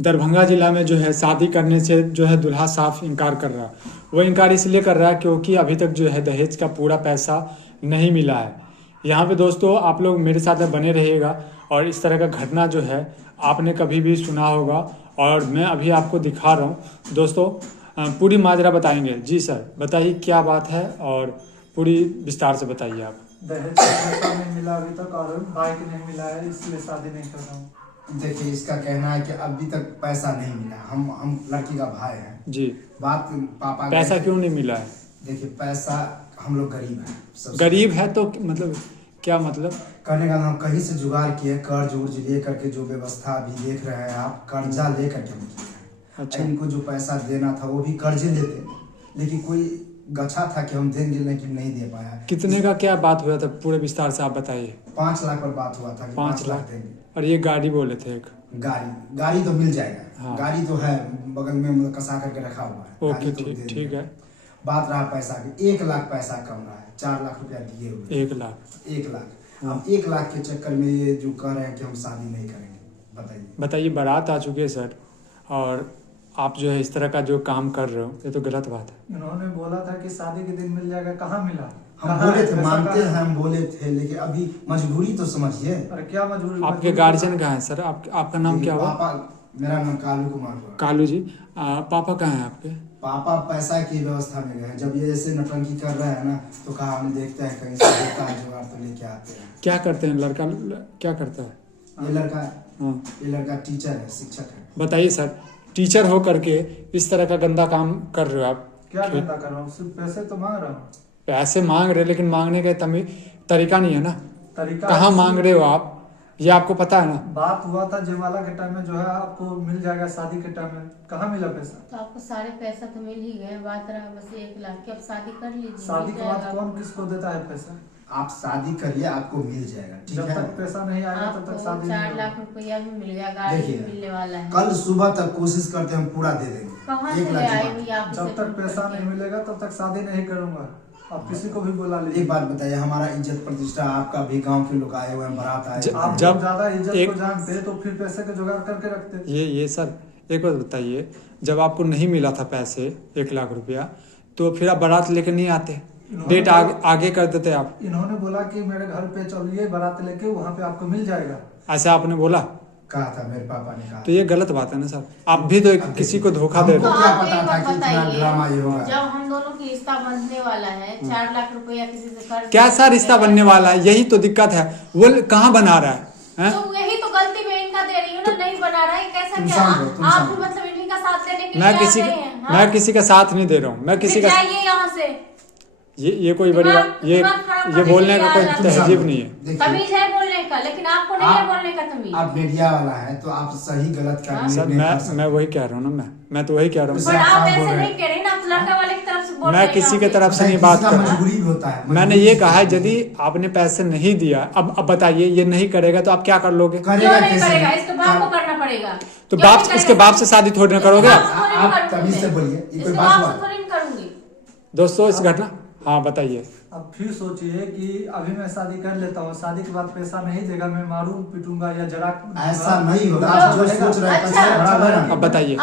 दरभंगा जिला में जो है शादी करने से जो है दूल्हा साफ इनकार कर रहा है। वो इनकार इसलिए कर रहा है क्योंकि अभी तक जो है दहेज का पूरा पैसा नहीं मिला है। यहाँ पे दोस्तों आप लोग मेरे साथ बने रहिएगा और इस तरह का घटना जो है आपने कभी भी सुना होगा और मैं अभी आपको दिखा रहा हूँ। दोस्तों पूरी माजरा बताएंगे। जी सर बताइए क्या बात है और पूरी विस्तार से बताइए आप। दहेज का पैसा नहीं मिला अभी तक और बाइक नहीं मिला है, इसलिए शादी नहीं कर रहा हूँ। देखिए इसका कहना है कि अभी तक पैसा नहीं मिला। हम लड़की का भाई है जी। बात पापा पैसा क्यों नहीं मिला है? देखिए पैसा हम लोग गरीब हैं, गरीब है तो मतलब क्या मतलब कहने का हम कहीं से जुगाड़ किए, कर्ज उर्ज ले करके जो व्यवस्था अभी देख रहे हैं आप, कर्जा ले करके हम किए हैं। अच्छा। इनको जो पैसा देना था वो भी कर्जे लेते, लेकिन कोई गच्छा था कि हम देंगे लेकिन नहीं दे पाया। कितने का क्या बात हुआ था पूरे विस्तार से आप बताइए। 5 लाख पर बात हुआ था कि 5 लाख देंगे। और ये गाड़ी बोले थे एक गाड़ी तो मिल जाएगा। हाँ। गाड़ी तो है बगल में, मतलब कसा करके रखा हुआ है। ओके तो ठीक है। बात रहा पैसा की, 1 लाख पैसा कम रहा है। 4 लाख रुपया दिए हुए। 1 लाख 1 लाख। हाँ। हम 1 लाख के चक्कर में ये जो कह रहे हैं कि हम शादी नहीं करेंगे, बताइए। बारात आ चुकी है सर और आप जो है इस तरह का जो काम कर रहे हो ये तो गलत बात है। इन्होंने बोला था कि शादी के दिन मिल जाएगा, कहाँ मिला? हम बोले थे, मानते हैं हम बोले थे, लेकिन अभी मजबूरी तो समझिए। अरे क्या मजबूरी? आपके गार्जियन कहाँ है सर? आपका नाम क्या हुआ? पापा, मेरा नाम कालू कुमार हुआ। कालू जी। पापा कहाँ हैं आपके? पापा पैसा की व्यवस्था में गए। जब ये ऐसे नौटंकी कर रहे हैं ना तो कहा हम देखते हैं कहीं से होता है जुगाड़ तो लेके आते हैं। क्या करते हैं लड़का? क्या करता है ये लड़का? हाँ। ये लड़का टीचर है, शिक्षक है। बताइए सर, टीचर हो करके इस तरह का गंदा काम कर रहे हो आप। क्या गंदा कर रहा हूँ? सिर्फ पैसे तो मांग रहा हूँ। पैसे मांग रहे लेकिन मांगने का तरीका नहीं है ना। तरीका कहाँ मांग रहे हो आप, ये आपको पता है ना? बात हुआ था जयमाला के टाइम में जो है आपको मिल जाएगा, शादी के टाइम में कहाँ मिला पैसा? तो आपको सारे पैसा तो मिल ही गए, बात रहा बस 1 लाख की। अब शादी कर लीजिए। शादी के बाद कौन किसको देता है पैसा? आप शादी करिए, आपको मिल जाएगा। ठीक जब है, तक पैसा नहीं आएगा तब तक शादी 4 लाख रुपया भी मिल गया, गाड़ी भी मिलने वाला है। कल सुबह तक कोशिश करते हम पूरा दे देंगे। कहाँ 1 से लाख ले की आए बात। भैया आप? जब तक पैसा नहीं मिलेगा तब तक शादी नहीं करूंगा। आप किसी को भी बुला लीजिए। एक बात बताइए, हमारा इज्जत प्रतिष्ठा, आपका भी गांव के लोग आए हुए हैं, बारात आए हुए हैं। आप जब ज्यादा इज्जत को जानते तो फिर पैसे का जुगाड़ करके रखते। ये सर एक बात बताइए, जब आपको नहीं मिला था पैसे 1 लाख रुपया तो फिर आप बारात लेके नहीं आते? डेट आगे कर देते आप? इन्होंने बोला कि मेरे घर पे चलिए बारात लेके, वहाँ पे आपको मिल जाएगा। ऐसा आपने बोला? कहा था, मेरे पापा ने कहा। तो ये गलत बात है ना सर। आप भी तो किसी को धोखा दे रहे हो। क्या पता था कि इतना ड्रामा ये होगा। जब हम दोनों की रिश्ता बनने वाला है, 4 लाख रुपया किसी से कर क्या सा रिश्ता बनने वाला है? यही तो दिक्कत है। वो कहाँ बना रहा है? तो यही तो गलती में इनका दे रही हूँ ना, नहीं बना रहा है। कैसा क्या आप भी मतलब इन्हीं का साथ लेने के लिए मैं आते किसी का साथ नहीं दे रहा हूँ। मैं किसी का जाइए यहाँ से। ये कोई बड़ी बात, ये बोलने का कोई तहजीब नहीं है। तमीज है बोलने का, लेकिन आपको नहीं है बोलने का तमीज। आप मीडिया वाला है तो आप सही गलत का सर मैं वही कह रहा हूँ ना। मैं तो वही कह रहा हूँ। पर आप ऐसे नहीं कह रहे ना, आप लड़का वाले की तरफ से बोल रहे हैं। मैं किसी के तरफ से नहीं बात कर रहा। मजबूरी भी होता है। मैंने ये कहा है यदि आपने पैसे नहीं दिया, अब बताइए ये नहीं करेगा तो आप क्या कर लोगे? क्यों नहीं करेगा? इसके बाप को करना पड़ेगा। तो इसके बाप से शादी थोड़ी ना करोगे आप तमीज से बोलिए, ये कोई बात हुआ? दोस्तों इस घटना। हाँ बताइए। अब फिर सोचिए कि अभी मैं शादी कर लेता हूँ, शादी के बाद पैसा नहीं देगा, मैं मारूं पीटूंगा या जरा। ऐसा नहीं होगा। आप जो सोच रहे हैं अब बताइए।